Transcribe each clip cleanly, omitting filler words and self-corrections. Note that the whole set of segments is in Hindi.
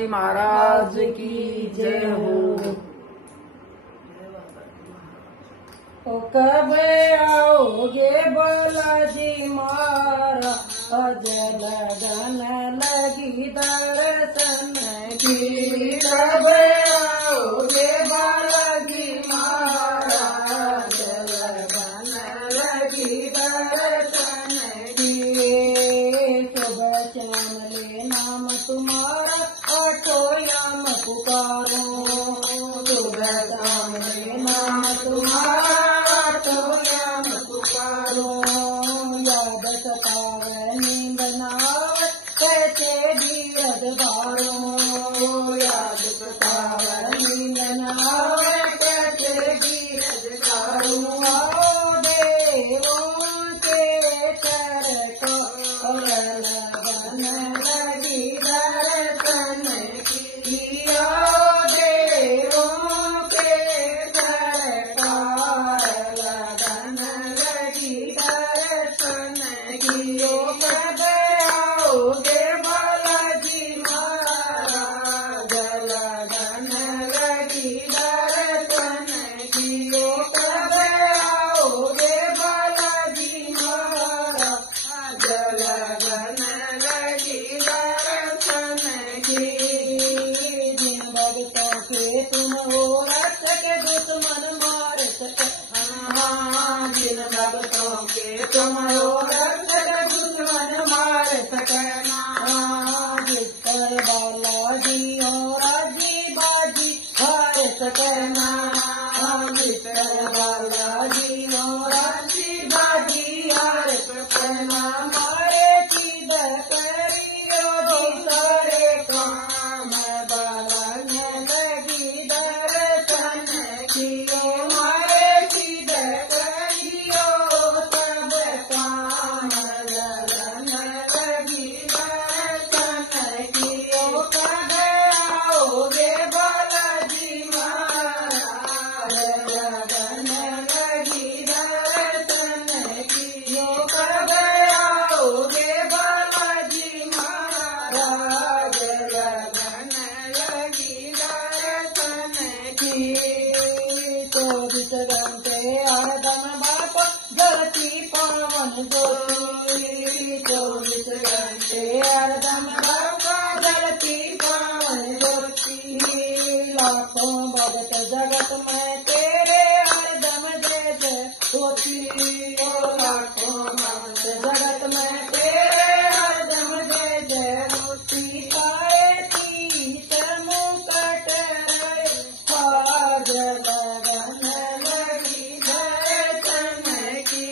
बालाजी महाराज की जय हो। तो कब आओगे बालाजी महाराज, लगन लगी दर्शन की। कब आओगे बालाजी महाराज, लगन लगी दर्शन की। सुबह श्याम ले नाम तुम्हारा, आठो याम पुकारो। सुबह श्याम ले नाम तुम्हारा, आठो याम पुकारो। याद सतावे नींद न आवे, कैसे धीरज धारो। याद सतावे नींद न आवे, कैसे धीरज धारो। आओ देवों के कर को, लगन लगी दर्शन की। आओ देवों के सरकार, लगन लगी दर्शन की। ओ कब आओगे बालाजी महाराज, लगन लगी दर्शन की। ओ कब आओगे बालाजी महाराज, लगन लगी दर्शन की। जिन भक्तों के तुम हो रक्षक, दुश्मन मार सके। जिन भक्तों के तुम हो रक्षक, दुश्मन मार सके। जिस पर बालाजी हो राजी बाजी हार सके। जिस पर बालाजी हो राजी बाजी हार सके। मारे की बकरियो सारे काम, बालाजी लगी दर्शन की। मारे की बकरियो सब काम, लगन लगी दर्शन की। ओ कब आओगे बालाजी महाराज, लगन लगी दर्शन की। ओ कब आओगे बालाजी महाराज, लगन लगी दर्शन की। 24 घंटे हरदम बाप जलती पावन ज्योति। 24 घंटे हरदम बाप जलती पावन ज्योति। लाखों भगत जगत में तेरे हरदम जय जय होती। ओ लाखों भगत जगत में तेरे हरदम जय जय होती। पाए तीत मुकट रहे, आज लगन लगी दर्शन की।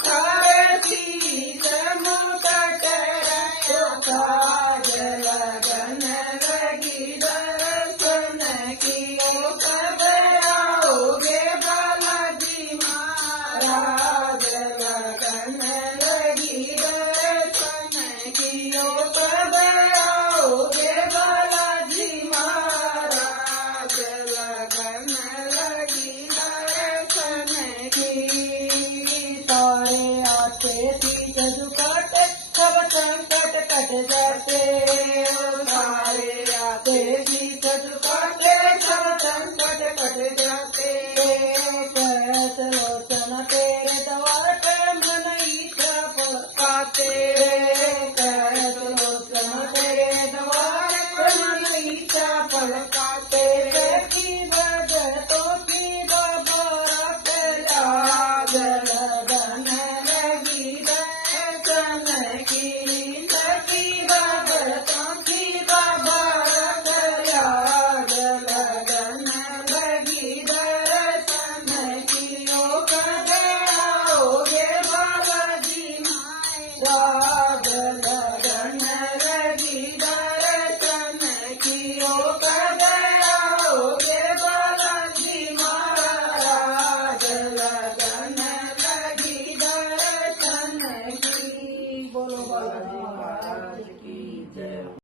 पाए तीत मुकट रहे, आज लगन लगी दर्शन की। ओ कब आओगे बालाजी महाराज, लगन लगी दर्शन की। ओ कब आओगे बालाजी महाराज, लगन लगी दर्शन की। तारे आते तीत झुकाते, सब संकट कट जाते। तारे आते तीत झुकाते, सब संकट कट जाते। कैस लोचन तेरे द्वार पे मन इच्छा पड़काते। कैस लोचन तेरे द्वार पे मन इच्छा पड़काते। कैसी भगतों की बाबा लाज, लगन लगी दर्शन की।